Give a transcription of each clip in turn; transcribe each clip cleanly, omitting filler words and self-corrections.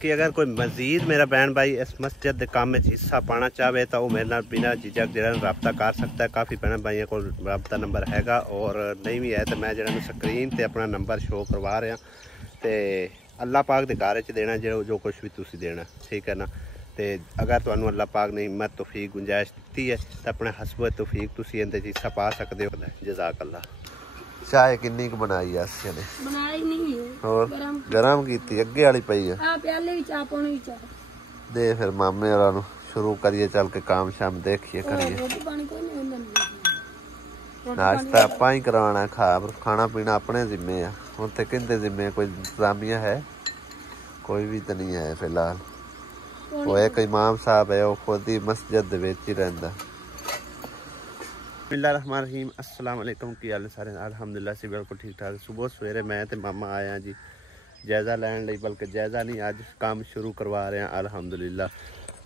कि अगर कोई मजीद मेरा बहन भाई इस मस्जिद के काम में हिस्सा पाना चाहे तो वो मेरे नाल बिना झिझक जो रबता कर सकता है। काफ़ी बहन भाइयों को रबता नंबर हैगा और नहीं भी है तो मैं जो स्क्रीन पर अपना नंबर शो करवा रहा। तो अल्लाह पाक के घर च देना जो कुछ भी तुसी देना, ठीक है ना। तो अगर तुहानू अल्लाह पाक ने हिम्मत तौफीक गुंजाइश दी है तो अपने हसब तौफीक तुसी इहदे हिस्सा पा सकते हो। जज़ाक अल्लाह। चाय किन्नी क बनाई आसिया ने? बनाई नहीं है और गरम कीती अगे वाली पई है। हां प्याले भी चाह पानी भी चाह दे। फिर मामे वाला नु शुरू करिए, चल के काम शाम देखिए करिए। रोटी पानी कोई नहीं होंदा, नाश्ता आपा ही करवाना, खाना पीना अपने जिम्मे है। उत्थे किंदे जिम्मे कोई इंतजामिया है? कोई भी तो नहीं है फिलहाल। वो एक इमाम साहब है, वो खुद ही मस्जिद दे विच ही रहंदा। बिस्मिल्लाहिर्रहमानिर्रहीम। अस्सलाम वालेकुम। की हाल सारे? अल्हम्दुलिल्लाह से बिल्कुल ठीक ठाक। सुबह सवेरे मैं तो मामा आया जी जायज़ा लैन लई, बल्कि जायज़ा नहीं अज काम शुरू करवा रहे हैं अल्हम्दुलिल्लाह।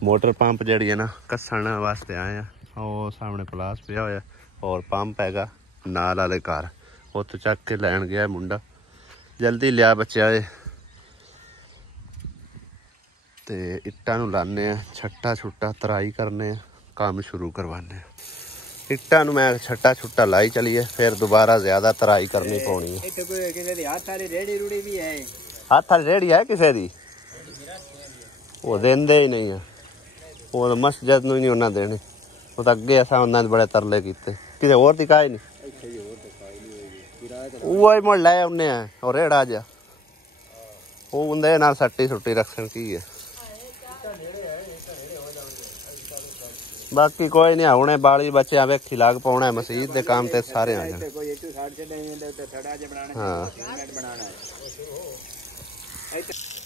मोटर पंप जी है ना कसन वास्ते आए हैं। और सामने पलास पिया होया और पंप हैगा नाल वाले घर, उत्थों चक के लैन गया मुंडा। जल्दी लिया बच्चा ते इट्टां नूं लाने, छट्टा छुट्टा तराई करने, काम शुरू करवाने। इट्टां नूं मैं छट्टा छुट्टा लाई चलीए, फिर दोबारा ज्यादा तराई करनी पौनी है। हाथ वाली रेहड़ी है किसी दी? वो देंदे ही नहीं है, वो मस्जिद नूं ही नहीं उन्हें देने। वो तो अगे असां उन्हां दे बड़े तरले कीते, किसी होर दी काई नहीं। वो ही मुड़ लै उन्हें है और रेड़ा जा वो उंदे नाल सट्टी सुट्टी रखन की है। बाकी कोई नहीं, हुणे बाली बच्चे वेखी लग पाना है मसीत के काम ते सारे आ जाने। हाँ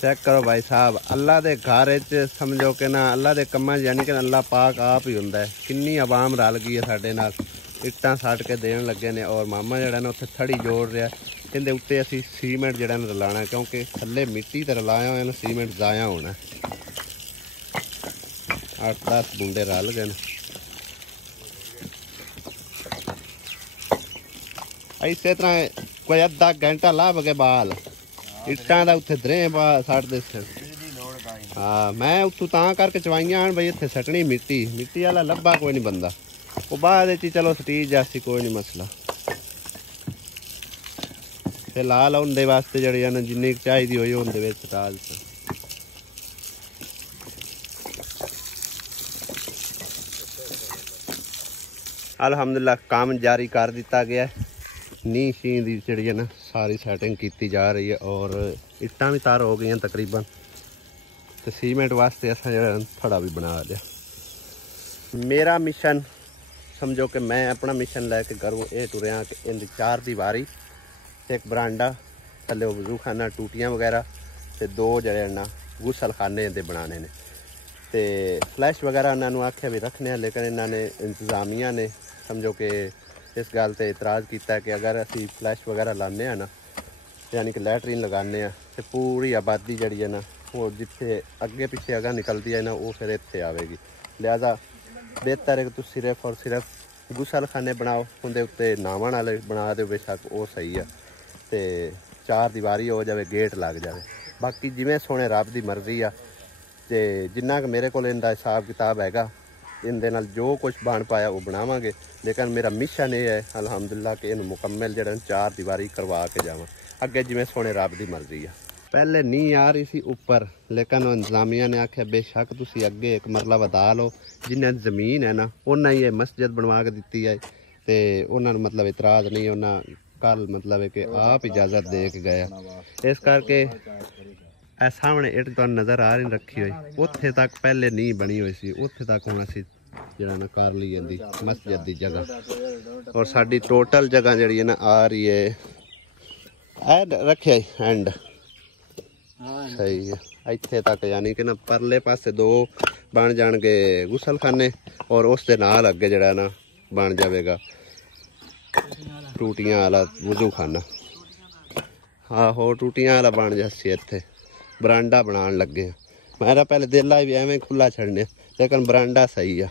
चेक करो भाई साहब, अल्लाह दे घर च समझो कि ना अल्लाह दे कम्मां यानी कि अल्लाह पाक आप ही हुंदा है। किन्नी आवाम रल गई है साडे नाल, इट्टां सट के देन लगे ने। और मामा जिहड़ा ना उत्थे थड़ी जोड़ रहा, इहदे उत्ते असीं सीमेंट जिहड़ा ना रलाना, क्योंकि थल्ले मिट्टी ते रलाया होया ना सीमेंट जाया होना। 8-10 बूंदे रल गए। इस तरह कोई अद्धा घंटा लाभ के बाल इट्टां दा उत्थे दरे सटदे सन। हाँ मैं उत्थों तां करके चवाइयां बई इत्थे सटनी मिट्टी वाला लब्भा कोई नहीं बंदा। वो बाद चलो सटीज जासी कोई नहीं मसला। फिलहाल उनके वास्ते जड़ी ना जिन्नी चाहिए हुई उनके सटा दिता। अल्हम्दुलिल्लाह काम जारी कर दिता गया। नी शी दी जी ना सारी सैटिंग की जा रही है और इट्टां भी तार हो गई तकरीबन। तो सीमेंट वास्ते असा थड़ा भी बना लिया। मेरा मिशन समझो कि मैं अपना मिशन लैके घरों ये टुरिया कि इनकी 4 दीवारी, एक बरांडा, थले वजू खाना, टूटियां वगैरह, तो 2 जड़े ना गुसल खाने दे बनाने ने। तो फ्लैश वगैरह उन्होंने आख्या भी रखने, लेकिन इन्होंने इंतजामिया ने समझो कि इस गल से इतराज़ किया कि अगर असी फ्लैश वगैरह लाने ना यानी कि लैटरीन लगाने तो पूरी आबादी जी है ना वो जिथे अगे पिछे अगर निकलती है ना वो फिर इत्थे आएगी। लिहाजा बेहतर है कि तुम सिर्फ और सिर्फ गुसल खाने बनाओ, उनके उत्ते नावन वाले बना दो, बेशक वो सही है। तो 4 दीवारी हो जाए, गेट लग जाए। बाकी जिमें सोने रब की मर्जी आ, तो जिन्ना कि मेरे को इनका हिसाब किताब हैगा, इनके नाल जो कुछ बन पाया वो बनावांगे। लेकिन मेरा मिशन ये है अल्हम्दुलिल्लाह कि इन मुकम्मल जड़ा 4 दीवारी करवा के जावां, अगे जिमें सोने रब की मर्जी है। पहले नहीं आ रही सी उपर, लेकिन इंतजामिया ने आख्या बेशक तुसी अगे एक मरला वधा लो, जिन्हें जमीन है ना उन्हें ही मस्जिद बनवा के दी है। तो उन्होंने मतलब इतराज़ नहीं, उन्हें कल मतलब है कि आप इजाज़त दे के गया। इस करके सामने इट तो नज़र आ रही रखी हुई, उत्थे तक पहले नहीं बनी हुई सी, उत्थे तक हम असी जरा ना कर ली जाती मस्जिद की जगह। और साड़ी टोटल जगह जी है ना आ रही है रखे एंड सही है इत्थे तक, यानी कि ना परले पासे 2 बन जाएंगे गुसल खाने और उस दे नाल अगे जड़ा ना बन जाएगा टूटियां वाला वजू खाना। आहो टूटियां वाला बन जासी। इत्थे बरांडा बनान लगे, मेरा पहले दिल आई भी एवं खुला छड़ने, लेकिन बरांडा सही है।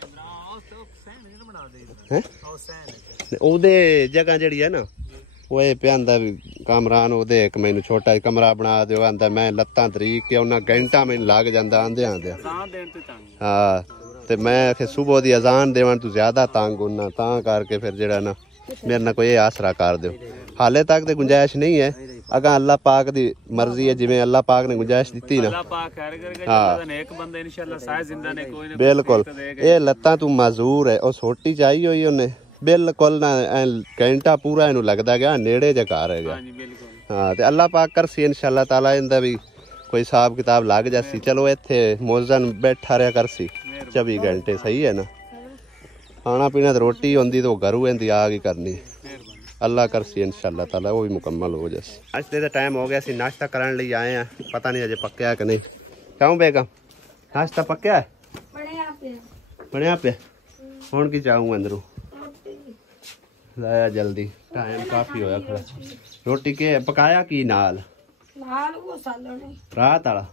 जगह जी है ना ਉਹ ਇਹ ਪਿਆ ਆਂਦਾ ਵੀ ਕਾਮਰਾਨ ਉਹਦੇ ਇੱਕ ਮੈਨੂੰ ਛੋਟਾ ਜਿਹਾ ਕਮਰਾ ਬਣਾ ਦਿਓ। ਆਂਦਾ ਮੈਂ ਲੱਤਾਂ ਤਰੀਕ ਕੇ ਉਹਨਾਂ ਘੰਟਾ ਮੈਨੂੰ ਲੱਗ ਜਾਂਦਾ ਆਂਦੇ ਹਾਂ। ਤੇ ਮੈਂ ਆਖਿਆ ਸੁਬਹ ਦੀ ਅਜ਼ਾਨ ਦੇਵਣ ਤੂੰ ਜ਼ਿਆਦਾ ਤੰਗ ਹੁੰਨਾ, ਤਾਂ ਕਰਕੇ ਫਿਰ ਜਿਹੜਾ ਨਾ ਮੇਰੇ ਨਾਲ ਕੋਈ ਆਸਰਾ ਕਰ ਦਿਓ। ਹਾਲੇ ਤੱਕ ਤੇ ਗੁੰਜਾਇਸ਼ ਨਹੀਂ ਹੈ, अगर अल्लाह पाक दी मर्जी है, जिवें अल्लाह पाक ने गुंजाइश दी ना, बिल्कुल। ये लत्तां तू माजूर है, और छोटी चाहिए हुई उन्हें बिल्कुल ना घंटा पूरा इनू लगता गया नेड़े जे घर है। हाँ तो अल्लाह पाक कर सी इंशाअल्लाह ताला इंदा भी कोई हिसाब किताब लग जासी। चलो इत्थे मोजन बैठा रहा कर सी 24 घंटे, सही है ना। खाना पीना तो रोटी होंदी तो घरों इंदी आग ही करनी। अल्लाह कर सी इंशाअल्लाह ताला वो भी मुकम्मल हो जाए। नाश्ते का टाइम हो गया, सी नाश्ता करने लिए आए हैं, पता नहीं अजे पक्या कि नहीं। क्यों बेगम नाश्ता पक्या है? बनया पे हुण की चाहूँ अंदरों लाया जल्दी, टाइम काफी होया खड़ा। रोटी के पकाया की नाल रात वाला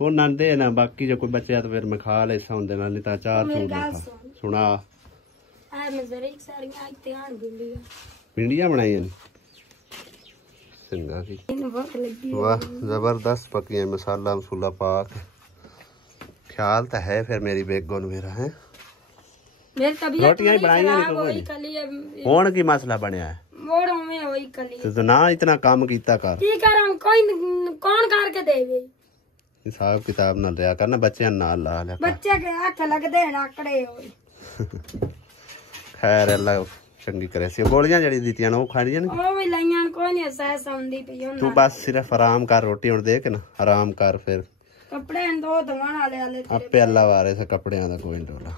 वो ना दे ना, बाकी जो कोई बचे तो फिर मैं खा ले सौन देना, नहीं तो चार छूट सुना। भिंडियां बनाई सिंगा की, वाह जबरदस्त पकी है, मसाला मसूला पा के। ख्याल तो है फिर मेरी बेगो ने मेरा है। रोटियां बनाई होन की मसला बनया है तो ना इतना काम कीता कर, कौन करके देवे हिसाब किताब ना लिया करना, बच्चे नाल ला लिया बच्चे के हथ लगदे आकड़े होए। खैर अल्लाह चंगी करे सी। गोलियां जड़ी दीतियां ना वो खानियां ने, ओ भी लईयां कोई नहीं सह सौंदी पई हुन। तू बस सिर्फ आराम कर, रोटी हुन दे के ना आराम कर, फिर कपड़े दो धोण वाले वाले आपे अल्लाह वारे से कपड़ियां दा कोई डोला।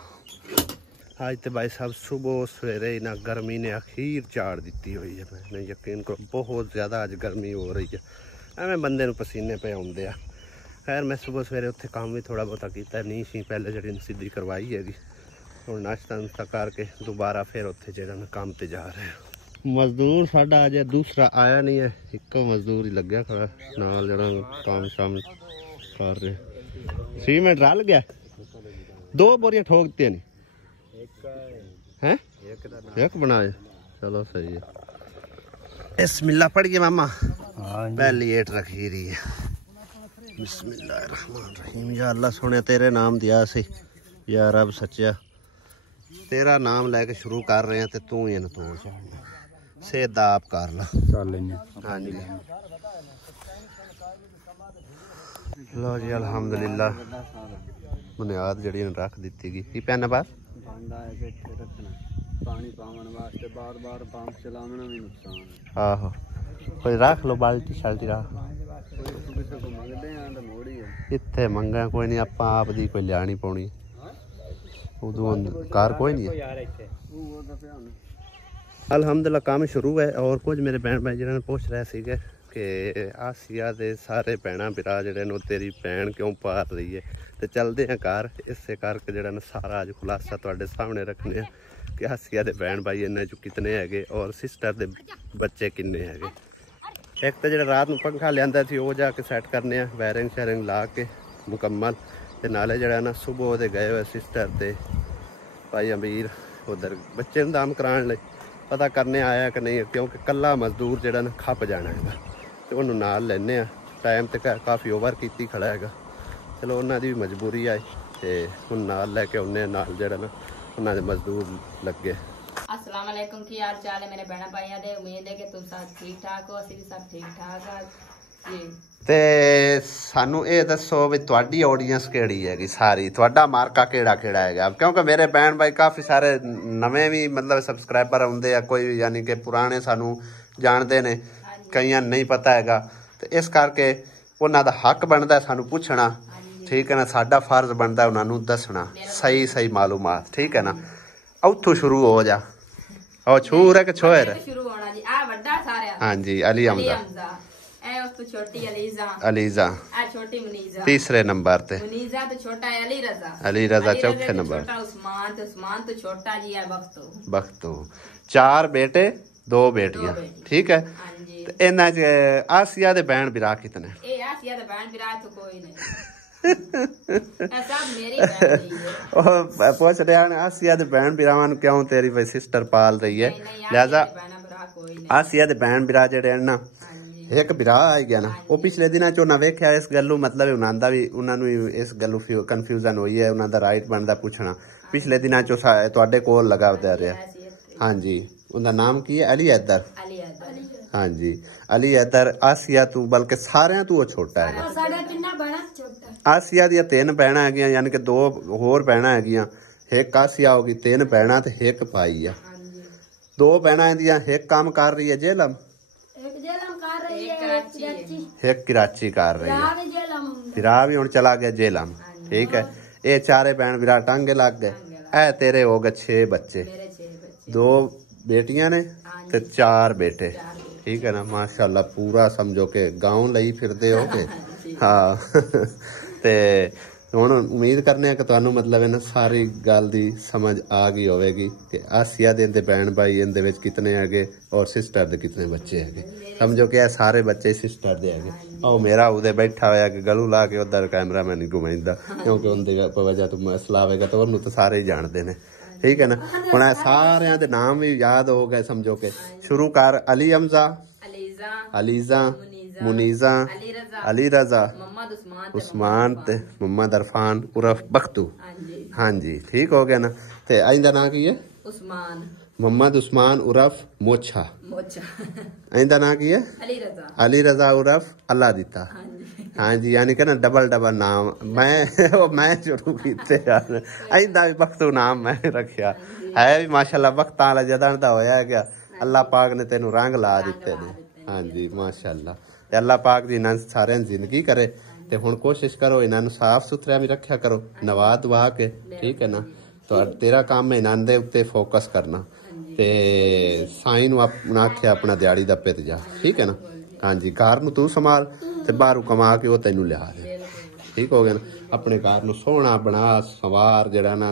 आज तो भाई साहब सुबह सवेरे ही ना गर्मी ने अखीर चाड़ दी हुई है। मैंने यकीन करो बहुत ज़्यादा अज गर्मी हो रही है, एवं बंदे नूं पसीने पे आउंदे आ। खैर मैं सुबह सवेरे उत्थे काम भी थोड़ा बहुता कीता, नींह शी पहले जड़ी सीधी करवाई हैगी। हुण नाश्ता नुश्ता करके दोबारा फिर उत्थे जेड़ा ना काम ते जा रहे हैं। मजदूर साडा अजे दूसरा आया नहीं है, इक्को मजदूर ही लग्या खड़ा नाल जड़ा काम शाम कर रहे। सीमेंट रल गया, 2 बोरियां ठोक दित्तियां नहीं हैं, एक बनाए, चलो सही है। बिस्मिल्लाह पढ़िए मामा, पहली एट रखी रही है। बिस्मिल्लाहिर्रहमानिर्रहीम। या अल्लाह सोने तेरे नाम दिया सी, या रब सच्चा तेरा नाम लैके शुरू कर रहे हैं तो तू ही इन्हें तोड़ छाड़ना, सेधा आप कर ला। हाँ जी लो जी अल्हम्दुलिल्लाह, बुनियाद जड़ी रख दी गई। की पैन बस पानी पावन वास्ते बार-बार पंप चलाना भी नुकसान है। आहो कोई रख लो बाल्टी शाल्टी रख, इत्थे मंगा कोई नहीं, आप आप दी कोई लियानी पौनी उदों कार कोई नहीं है। अल्हम्दुलिल्लाह काम शुरू है। और कुछ मेरे भैन भाई जिन्होंने पूछ रहे थे कि आसिया दे सारे भैन भरा जिहड़े ने तेरी भैन क्यों पार रही है, तो चलते हैं घर इसे करके जिहड़ा ना सारा अज खुलासा तुहाडे सामने रखने कि आसिया दे भैन भाई इन्ने चो कितने है और सिस्टर दे बच्चे किन्ने है। एक तो जो रात में पंखा लिया थी वो जाके सैट करने, वायरिंग शैरिंग ला के मुकम्मल, ते नाले जड़ा ना सुबह वो गए हुए सिस्टर ते भाई अमीर उधर बच्चे दाम कराने लई पता करने आया कि नहीं, क्योंकि कला मजदूर जड़ा ना खप जाना है तो उन्होंने नाल लैने टाइम तो काफ़ी ओवर की खड़ा है। चलो उन्होंने भी मजबूरी आई तो हुण नाल लैके उन्हें नाल जड़ा ना उन्होंने मजदूर लगे। अस्सलाम वालेकुम, की हाल चाल है मेरे भैन भाइयों दे। उम्मीद है कि तुम सब ठीक ठाक हो, असीं भी सब ठीक ठाक आ जी। ते सानू ये दसो भी तुहाडी ऑडियंस केड़ी हैगी सारी, तुहाडा मार्का केड़ा केड़ा हैगा, क्योंकि मेरे बहन भाई काफ़ी सारे नवे भी मतलब सबसक्राइबर आउंदे आ, कोई यानी कि पुराने सानू जानते ने, कईयां नहीं पता हैगा, तो इस करके उन्हां दा हक बनदा सानू पुछना, ठीक है ना। साडा फर्ज बनदा उन्हां दसना सही सही मालूमात, ठीक है ना। उथों शुरू हो जा, और छूर है कि छोर शुरू होना जी। आ बड़ा सारे हाँ जी अली हमजा, ए उस तो छोटी अलीजा, अलीजा आ छोटी मुनीजा तीसरे नंबर ते, मुनीजा तो छोटा है अली रजा, अली रजा चौथे नंबर, छोटा उस्मान, तो उस्मान तो छोटा जी है बख्तो, बख्तो। 4 बेटे 2 बेटियां, ठीक है। हां जी। ते इन्हां च आसिया दे बहन भरा कितने? ए आसिया दे बहन भरा तो कोई नहीं ऐसा मेरी बहन है। पूछ रहे हैं आसिया दे बहन भरावां क्यों तेरी भाई सिस्टर पाल रही है, लिहाजा ਕੋਈ ਨਹੀਂ। ਆਸੀਆ ਦੇ ਭੈਣ ਭਰਾ ਜਿਹੜੇ ਹਨ ਨਾ, ਇੱਕ ਭਰਾ ਆ ਗਿਆ ਨਾ, ਉਹ ਪਿਛਲੇ ਦਿਨਾਂ ਚੋਂ ਨਾ ਵੇਖਿਆ ਇਸ ਗੱਲੋਂ, ਮਤਲਬ ਉਹਨਾਂ ਨੂੰ ਇਸ ਗੱਲੋਂ ਕਨਫਿਊਜ਼ਨ ਹੋਈ ਹੈ, ਉਹਨਾਂ ਦਾ ਰਾਈਟ ਬਣਦਾ ਪੁੱਛਣਾ। ਪਿਛਲੇ ਦਿਨਾਂ ਚੋਂ ਤੁਹਾਡੇ ਕੋਲ ਲਗਾਉਂਦਾ ਰਿਹਾ। ਹਾਂਜੀ, ਉਹਦਾ ਨਾਮ ਕੀ ਹੈ? ਅਲੀ ਹੈਦਰ। ਹਾਂਜੀ, ਅਲੀ ਹੈਦਰ। ਆਸੀਆ ਤੂੰ ਬਲਕਿ ਸਾਰਿਆਂ ਤੋਂ ਛੋਟਾ ਹੈ। ਸਾਡਾ ਤਿੰਨਾਂ ਭੈਣਾਂ ਛੋਟਾ। ਆਸੀਆ ਦੀਆਂ 3 ਭੈਣਾਂ ਹੈਗੀਆਂ, ਯਾਨੀ ਕਿ 2 ਹੋਰ ਭੈਣਾਂ ਹੈਗੀਆਂ। ਇੱਕ ਆਸੀਆ ਹੋ ਗਈ, 3 ਭੈਣਾਂ ਤੇ 1 ਭਾਈ ਆ। 2 ਭੈਣਾਂ ਇਹਦੀਆਂ ਇੱਕ ਕੰਮ ਕਰ ਰਹੀ ਹੈ ਜੇਲਮ, ਇੱਕ ਕਰਾਚੀ ਕਰ ਰਹੀ ਹੈ। ਫਿਰਾ ਵੀ ਹੁਣ ਚਲਾ ਗਿਆ ਜੇਲਮ। ਠੀਕ ਹੈ, ਇਹ 4 ਭੈਣ ਭਰਾ ਟਾਂਗੇ ਲੱਗ ਗਏ। ਇਹ ਤੇਰੇ ਹੋ ਗਏ 6 ਬੱਚੇ, 2 ਬੇਟੀਆਂ ਨੇ ਤੇ 4 ਬੇਟੇ। ठीक है ना, माशाल्लाह पूरा समझो कि गाँव ਲਈ ਫਿਰਦੇ ਹੋ ਕੇ। ਹਾਂ ਤੇ ਹੁਣ ਉਮੀਦ ਕਰਨੇ ਆ ਕਿ ਤੁਹਾਨੂੰ ਮਤਲਬ ਇਹਨਾਂ ਸਾਰੀ ਗੱਲ ਦੀ ਸਮਝ ਆ ਗਈ ਹੋਵੇਗੀ ਕਿ ਆਸੀਆ ਦੇ ਭੈਣ ਭਾਈ ਇਹਦੇ ਵਿੱਚ ਕਿਤਨੇ ਹੈਗੇ ਔਰ ਸਿਸਟਰ ਦੇ ਕਿਤਨੇ ਬੱਚੇ ਹੈਗੇ। ਸਮਝੋ ਕਿ ਇਹ ਸਾਰੇ ਬੱਚੇ ਸਿਸਟਰ ਦੇ ਹੈਗੇ। ਉਹ ਮੇਰਾ ਉਹਦੇ ਬੈਠਾ ਹੋਇਆ ਕਿ ਗਲੂ ਲਾ ਕੇ ਉਧਰ ਕੈਮਰਾ ਮੈਂ ਨਹੀਂ ਘੁਮਾਈਂਦਾ, ਕਿਉਂਕਿ ਉਹਦੇ ਵਜ੍ਹਾ ਤੋਂ ਮਸਲਾ ਆਵੇਗਾ ਤਾਂ ਉਹਨੂੰ ਤਾਂ ਸਾਰੇ ਹੀ ਜਾਣਦੇ ਨੇ। ठीक है ना, ਹੁਣ ਸਾਰਿਆਂ ਦੇ ਨਾਮ ਵੀ ਯਾਦ ਹੋ ਗਏ। ਸਮਝੋ ਕਿ ਸ਼ੁਰੂ ਕਰ ਅਲੀ ਹਮਜ਼ਾ, ਅਲੀਜ਼ਾ, मुनीजा, अली रजा, उस्मान ते मोहम्मद अरफान उर्फ बख्तू। हाँ जी, ठीक हो गया ना। ते आइंदा ना की है? उस्मान, मोहम्मद उस्मान उर्फ मोछा। आइंदा ना की है? अली रजा उर्फ अल्लाह दिता। हाँ जी, यानी कि ना डबल नाम मैं शुरू किते यार। आइंदा भी बख्तू नाम मैं रखिया है भी माशाल्लाह। वक्त आला जदन दा होया गया, अल्लाह पाक ने तेनू रंग ला दिते ने। हाँ जी, माशाल्लाह। अल्लाह पाक दी इन्हां सारियां जिंदगी करे ते हुण कोशिश करो इन्हां नूं साफ सुथरा भी रखा करो, नवा दवा के। ठीक है ना, तो तेरा काम है इन्हां दे उत्ते फोकस करना ते साईं नूं आखिया अपना दिहाड़ी दा पित जा। ठीक है ना। हाँ जी, घर नूं तू संभाल ते बाहरों कमा के वो तैनूं लिया दे। ठीक हो गया ना। अपने घर नूं सोहना बना सवार जिहड़ा ना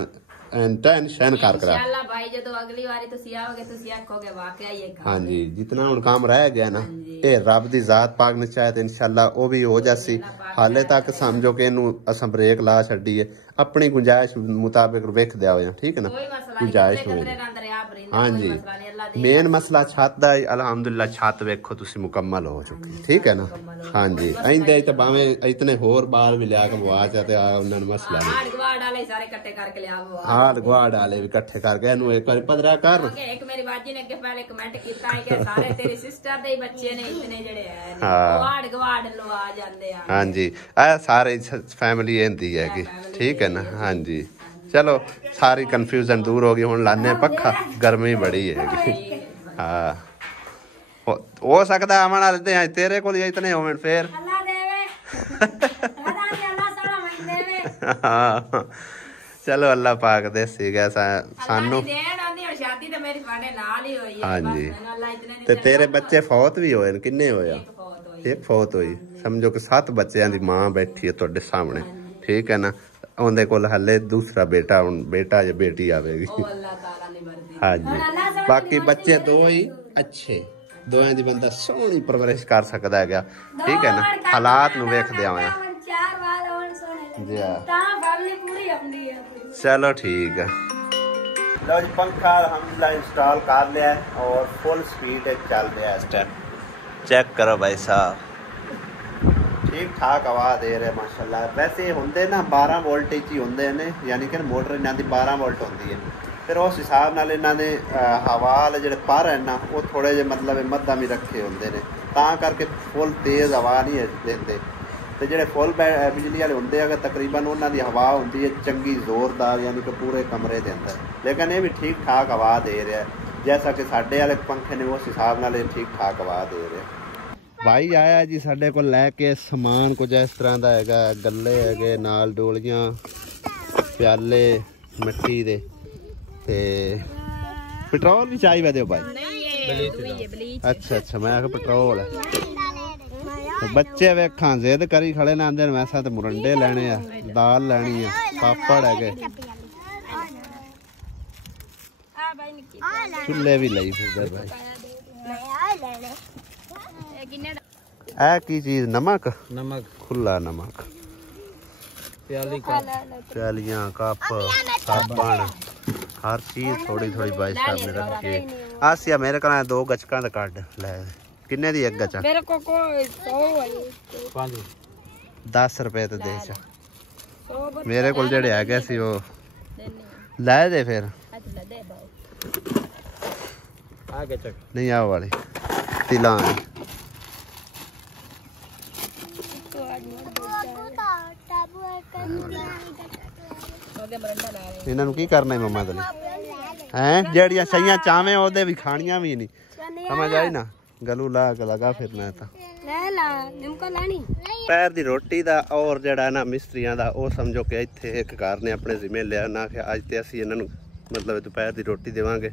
टेंशन कर करा। भाई जो अगली बारी तुसी आओगे तुसी आखोगे वाकई ये काम। हाँ जी, जितना हुण काम रह गया ना, ये रब दी जात पाक ने चाहे तो इंशाल्लाह वो भी हो जासी। हाले तक समझो कि इनू असां ब्रेक ला छड्डी है, अपनी गुंजाइश मुताबिक वेख दिया होया। ठीक है ना, गुंजाइश होए। हाँ जी, मेन मसला छत दा अल्हम्दुलिल्लाह छत वेखो तुसी मुकम्मल हो चुकी। ठीक है ना। हाँ जी, आइंदे तो भावें इतने होर बाल भी लिया के बुआ चाहते उन्होंने मसला नहीं। हाड़ गुआड़ वाले सारे इकट्ठे करके लिया वो। हाड़ गुआड़ वाले भी इकट्ठे करके इनू एक बार पधरा कर। एक मेरी बाजी ने के पहले कमेंट कीता है कि सारे तेरी सिस्टर दे बच्चे ने इतने जड़े हैं, हाड़ गुआड़ लो आ जांदे आ। हाँ जी, आ सारे फैमिली इंदी है। ठीक है ना। हाँ जी, चलो सारी कन्फ्यूजन दूर होगी। हुण लाने पक्खा, गर्मी बड़ी है। हाँ, हो सकता अमन वाले तेरे को इतने हो फिर। हाँ, चलो अल्लाह पाक देसी गया सानू। हाँ जी, ते तेरे बच्चे फौत भी होए किन्ने होया? एक फौत हुई। समझो कि 7 बच्चों की मां बैठी है तुहाडे सामने। ठीक है ना। उनके कोल हले दूसरा बेटा या बेटी आवेगी। हाँ जी, बाकी बच्चे 2 ही अच्छे, 2 की बंदा सोहनी परवरिश कर सकता है। ठीक है ना, हालात नूं वेखदे होया। चलो ठीक है। लो जी, पंखा अल्हम्दुलिल्लाह इंस्टॉल कर लिया है और फुल स्पीड चल रहा है इस टाइम। चेक करो भाई साहब, ठीक ठाक हवा दे रहे माशाल्लाह। वैसे होंगे ना 12 वोल्टेज ही होंगे ने, यानी कि मोटर इन्हों की 12 वोल्ट होती है। फिर उस हिसाब नाल इन्हों ने हवा वाले जो पर है ना वो थोड़े जे मतलब मध्यम ही रखे होंगे ने, तां करके फुल तेज़ हवा नहीं देंगे। तो जो फुल बिजली वाले होंगे अगर तकरीबन उन्होंने हवा होंगी है चंगी जोरदार, यानी कि पूरे कमरे के अंदर। लेकिन ये भी ठीक ठाक हवा दे रहा है, जैसा कि साढ़े वाले पंखे ने उस हिसाब नाल ठीक ठाक हवा दे रहे। भाई आया जी साढ़े को लैके समान कुछ इस तरह का है, गले है नाल डोलियां प्याले मिट्टी दे ते पेट्रोल भी चाहिए दे भाई। अच्छा मैं आख पेट्रोल है। तो बच्चे वेखा जिद करी खड़े ने, आंदे वैसा तो मुरंडे लेने आ, दाल लेनी है, पापड़ है, चुल्ले भी लाई फिर भाई। ऐ की चीज? नमक खुला नमक, प्यालियां कप साबन हर चीज थोड़ी थोड़ी भाई साहब ने रखी है। आसिया मेरे को 2 गचका दा कार्ड ले किन्ने दी एक गचा मेरे को कोई 10 रुपए तो दे मेरे को जेड़े है गए सी वो ले दे फिर आगे चक नहीं आओ वाली तिला ਇਹਨਾਂ ਨੂੰ ਕੀ ਕਰਨਾ ਹੈ ਮਮਾ ਦੇ ਲਈ ਹੈ ਜਿਹੜੀਆਂ ਸਈਆਂ ਚਾਵੇਂ ਉਹਦੇ ਵੀ ਖਾਣੀਆਂ ਵੀ ਨਹੀਂ ਸਮਝ ਆਈ ਨਾ ਗਲੂ ਲਾ ਕੇ ਲਗਾ ਫਿਰਨਾ ਤਾਂ ਲੈ ਲਾ ਨਿੰਮਕਾ ਲੈਣੀ ਪੈਰ ਦੀ ਰੋਟੀ ਦਾ ਔਰ ਜਿਹੜਾ ਨਾ ਮਿਸਤਰੀਆਂ ਦਾ ਉਹ ਸਮਝੋ ਕਿ ਇੱਥੇ ਇੱਕ ਘਰ ਨੇ ਆਪਣੇ ਜ਼ਿੰਮੇ ਲਿਆ ਨਾ ਕਿ ਅੱਜ ਤੇ ਅਸੀਂ ਇਹਨਾਂ ਨੂੰ ਮਤਲਬ ਦੁਪਹਿਰ ਦੀ ਰੋਟੀ ਦੇਵਾਂਗੇ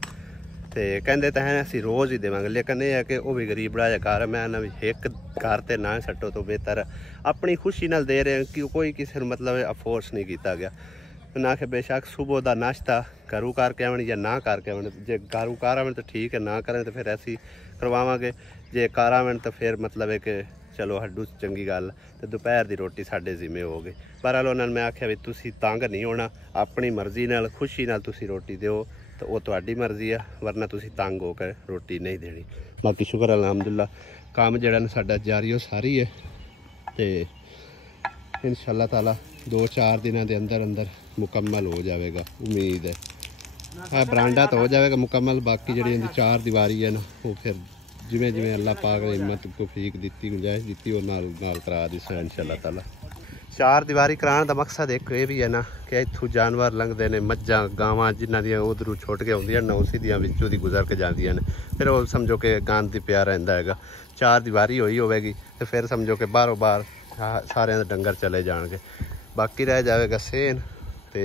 ਤੇ ਕਹਿੰਦੇ ਤਾਂ ਹੈ ਅਸੀਂ ਰੋਜ਼ ਹੀ ਦੇਵਾਂਗੇ ਲੇਕਿਨ ਇਹ ਹੈ ਕਿ ਉਹ ਵੀ ਗਰੀਬੜਾ ਜਿਹਾ ਘਰ ਹੈ ਮੈਂ ਇਹਨਾਂ ਵੀ ਇੱਕ ਘਰ ਤੇ ਨਾ ਸੱਟੋ ਤੋਂ ਬਿਹਤਰ ਆਪਣੀ ਖੁਸ਼ੀ ਨਾਲ ਦੇ ਰਹੇ ਕਿ ਕੋਈ ਕਿਸੇ ਨੂੰ ਮਤਲਬ ਅਫੋਰਸ ਨਹੀਂ ਕੀਤਾ ਗਿਆ ना के बेशक सुबह का नाश्ता घरों करके आवन या ना करके आवन जे घरों कार आवन तो ठीक है ना करें तो फिर ऐसी करवावांगे जे कार आवन तो फिर मतलब है कि चलो हड्डू चंगी गल तो दोपहर की रोटी साडे जिम्मे हो गई पर हाल उन्होंने मैं आख्या भी तुसी तंग नहीं होना अपनी मर्जी नाल खुशी नाल तुसी रोटी दो तो वो तुहाडी मर्जी है वरना तुसी तंग होकर रोटी नहीं देनी बाकी शुक्र अलहमदुल्ला काम जिहड़ा साडा जारी हो सारी है तो इंशाअल्लाह ताला 2-4 दिनों के अंदर अंदर मुकम्मल हो जाएगा उम्मीद है बरांडा तो हो जाएगा मुकम्मल बाकी जी 4 दीवारी है ना वो फिर जिमें जिमें अल्लाह पाक ने हिम्मत को फीक दी गुंजाइश दी और नाल करा दी इंशाअल्लाह ताला 4 दीवारी कराने का मकसद एक ये भी है ना कि इत्थों जानवर लंघते हैं मज्झां गावां जिन्हां दी उधरों छुट के आउंदियां ने उसी दियां विचों दी गुजर के जांदियां ने फिर वो समझो कि गंद ही पिया रहिंदा हैगा 4 दीवारी होई होवेगी तो फिर समझो कि बारों बार सारे डंगर चले जाएंगे बाकी रह जाएगा सेन तो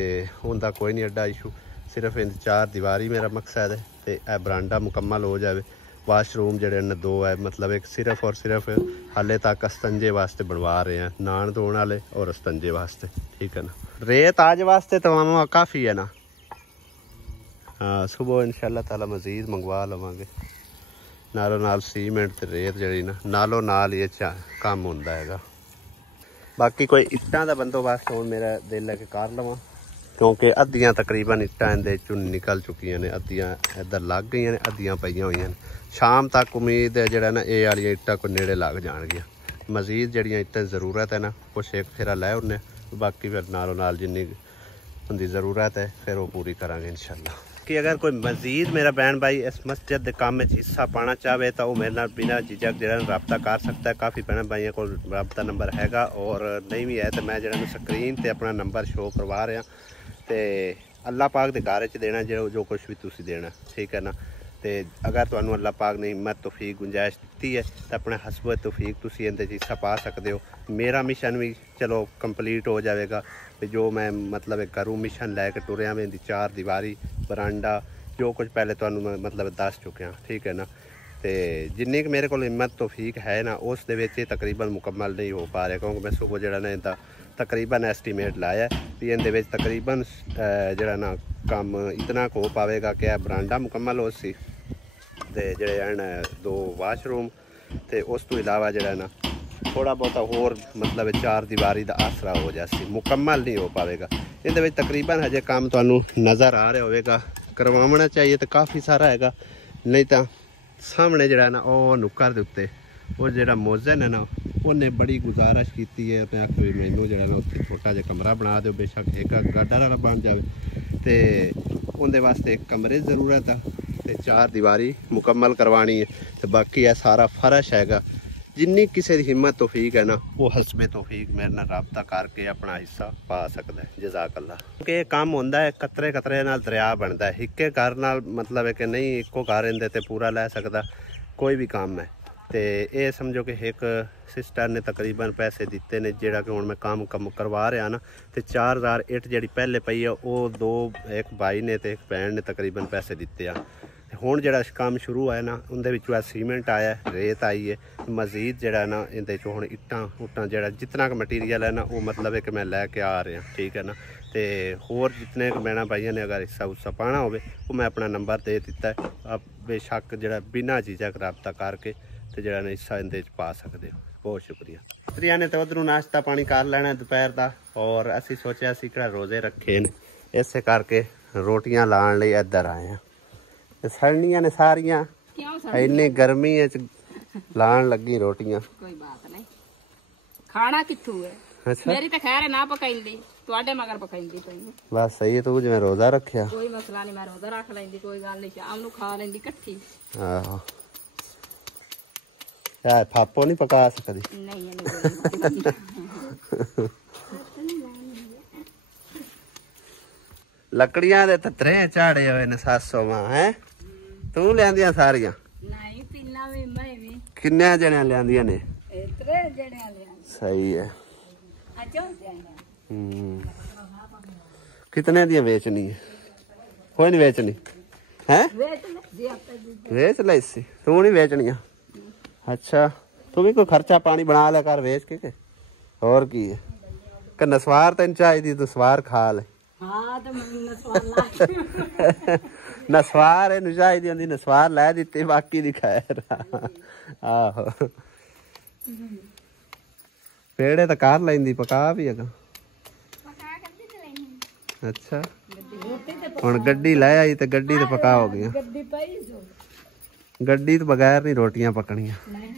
उनका कोई नहीं एडा इशू सिर्फ इन 4 दीवारी मेरा मकसद है तो यह बरांडा मुकम्मल हो जाए वाशरूम जड़े ने 2 है मतलब एक सिर्फ और सिर्फ हाले तक अस्तंजे वास्ते बनवा रहे हैं नान धोने वाले और अस्तंजे वास्ते ठीक है ना रेत आज वास्ते तो मामा काफ़ी है ना हाँ सुबह इंशाअल्लाह ताला मज़ीद मंगवा लवांगे नालों नाल सीमेंट ते रेत जड़ी ना नालों नाल ये काम होंदा हैगा बाकी कोई इट्टां दा बंदोबस्त हुण मेरा दिल है कि कर लवां क्योंकि अद्धियां तकरीबन इट्टां इहदे चों निकल चुकियां ने अद्धियां इधर लग गईयां ने अद्धियां पईयां होईयां ने शाम तक उम्मीद है जिहड़ा ना ये वालियां इट्टां कोई नेड़े लग जाणगियां मजीद जिहड़ियां इट्टां ज़रूरत है ना कुछ एक फेरा लै उन्ने बाकी फिर नालों नाल जिन्नी उनकी ज़रूरत है फिर वो पूरी करांगे इंशाअल्लाह कि अगर कोई मजीद मेरा बहन भाई इस मस्जिद के काम में हिस्सा पाना चाहे तो मेरे नाल बिना झिझक जो रबता कर सकता है काफ़ी बहन भाइयों को रबता नंबर हैगा और नहीं भी है तो मैं जो स्क्रीन पर अपना नंबर शो करवा रहा तो अल्लाह पाक के घर च देना जो कुछ भी तुसी देना ठीक है ना तो अगर तुहानू अल्लाह पाक ने हिम्मत तौफीक गुंजाइश दी है तो अपने हसब तौफीक तुसी इहदे च हिस्सा पा सकते हो मेरा मिशन भी चलो कंप्लीट हो जाएगा जो मैं मतलब एक घरों मिशन लैके टुरिया में 4 दीवारी बरांडा जो कुछ पहले तुहानू मतलब दस चुके ठीक है ना तो जिन्नी कि मेरे को हिम्मत तौफीक है ना उस दे विच तकरीबन मुकम्मल नहीं हो पा रहा क्योंकि मैं सुबह जरा ना इनका तकरीबन एस्टीमेट लाया भी इहदे तकरीबन जरा ना काम इतना को हो पाएगा कि बरांडा मुकम्मल हो सी ते जड़े हैं 2 वाशरूम तो उस तो इलावा जड़ा ना थोड़ा बहुता होर मतलब 4 दीवारी का आसरा हो जाए मुकम्मल नहीं हो पाएगा इहदे तकरीबन हजे काम तुहानू नज़र आ रहा होगा करवाना चाहिए तो काफ़ी सारा हैगा नहीं तो सामने जड़ा ना वो नुक्कर दे उत्ते वो जड़ा मोजन है ना उन्हें बड़ी गुजारिश की है अपने आख भी मैनू जड़ा ना उत्थे छोटा जिहा कमरा बना दो बेशक एक गाडा वाला बन जाए तो उनके वास्ते एक कमरे की ज़रूरत है तो 4 दीवारी मुकम्मल करवानी है तो बाकी है सारा फर्श हैगा जिन्नी किसी की हिम्मत तौफीक है ना वो हसबे तौफीक मेरे नाल रबता करके अपना हिस्सा पा सकता है जज़ाकल्लाह क्योंकि ये काम होंदा है कतरे कतरे नाल दरिया बनता है इक्के घर नाल मतलब है कि नहीं इक्को घर इहदे ते पूरा लै सकदा कोई भी काम है तो ये समझो कि एक सिस्टर ने तकरीबन पैसे दिते ने जेड़ा कि हुण मैं काम करवा रहा ना तो 4000 इट जी पहले पई है वो 2 एक भाई ने तो एक भैन ने तकरीबन पैसे दिते हुण जिहड़ा काम शुरू होया ना उनदे विचों सीमेंट आया रेत आई है मजीद जिहड़ा ना इहदे चों हुण इट्टां उट्टां जिहड़ा जितना मटीरियल है ना वो मतलब है कि मैं लैके आ रहा ठीक है ना तो होर जितने बहना भाइयों ने अगर हिस्सा उस्सा पाना हो वो मैं अपना नंबर दे दिता है आप बेशक जिहड़ा बिना झिझक रबता करके तो जिहड़ा ना हिस्सा इहदे च पा सकते हो बहुत शुक्रिया पुत्रिया ने तो उधरों नाश्ता पानी कर लेना दोपहर का और असी सोचा असी किहड़ा रोजे रखे ने इसे करके ਰੋਟੀਆਂ ਲਾਉਣ ਲਈ ਇੱਧਰ ਆਏ ਆ ਤੇ ਸੜਨੀਆਂ ਨੇ ਸਾਰੀਆਂ ਕਿਉਂ ਸਰ ਇੰਨੀ ਗਰਮੀ ਚ ਲਾਉਣ ਲੱਗੀ ਰੋਟੀਆਂ ਕੋਈ ਬਾਤ ਨਹੀਂ ਖਾਣਾ ਕਿੱਥੋਂ ਹੈ ਅੱਛਾ ਮੇਰੀ ਤਾਂ ਖੈਰ ਨਾ ਪਕਾਈਂਦੀ ਤੁਹਾਡੇ ਮਗਰ ਪਕਾਈਂਦੀ ਪਈ ਬਸ ਸਹੀ ਹੈ ਤੂੰ ਜਿਵੇਂ ਰੋਜ਼ਾ ਰੱਖਿਆ ਕੋਈ ਮਸਲਾ ਨਹੀਂ ਮੈਂ ਰੋਜ਼ਾ ਰੱਖ ਲੈਂਦੀ ਕੋਈ ਗੱਲ ਨਹੀਂ ਸ਼ਾਮ ਨੂੰ ਖਾ ਲੈਂਦੀ ਇਕੱਠੀ ਆਹੋ ਯਾਰ ਪਾਪੋ ਨਹੀਂ ਪਕਾ ਸਕਦੀ ਨਹੀਂ ਇਹਨੂੰ ਲੱਕੜੀਆਂ ਦੇ ਤਤਰੇ ਝਾੜੇ ਹੋਏ ਨੇ 700 ਮਾਂ ਹੈ ਤੂੰ ਲਿਆਂਦੀਆਂ ਸਾਰੀਆਂ ਨਹੀਂ ਪਿੰਨਾ ਵੀ ਮੈਂ ਵੀ ਕਿੰਨੇ ਜਣਿਆਂ ਲਿਆਂਦੀਆਂ ਨੇ ਇਤਰੇ ਜਣਿਆਂ ਲਿਆ ਸਹੀ ਹੈ ਅਚੋ ਜਾਣਾ कितने दिया बेचनी है कोई नहीं बेचनी है ਵੇਚ ਲੈ ਜੇ ਆਪੇ बेच ले इससे तू नहीं बेचनी अच्छा तू भी कोई खर्चा पानी बना ले कर बेच के और की है कि नसवार तेन चाहिए तो सवार खा ले ਹਾਂ ਤਾਂ ਮੈਨੂੰ ਸਵਾਲ नसवार है चाहिए होंगी नसवार लै दी बाकी दी खैर आहो पेड़े तो कर लेंदी पका भी है अच्छा ਹੁਣ ਗੱਡੀ ਲੈ ਆਈ ਤੇ ਗੱਡੀ ਤੇ ਪਕਾ ਹੋ ਗਈਆਂ ਗੱਡੀ ਪਈ ਸੋ ਗੱਡੀ ਤੋਂ ਬਗੈਰ ਨਹੀਂ ਰੋਟੀਆਂ ਪਕਣੀਆਂ ਨਹੀਂ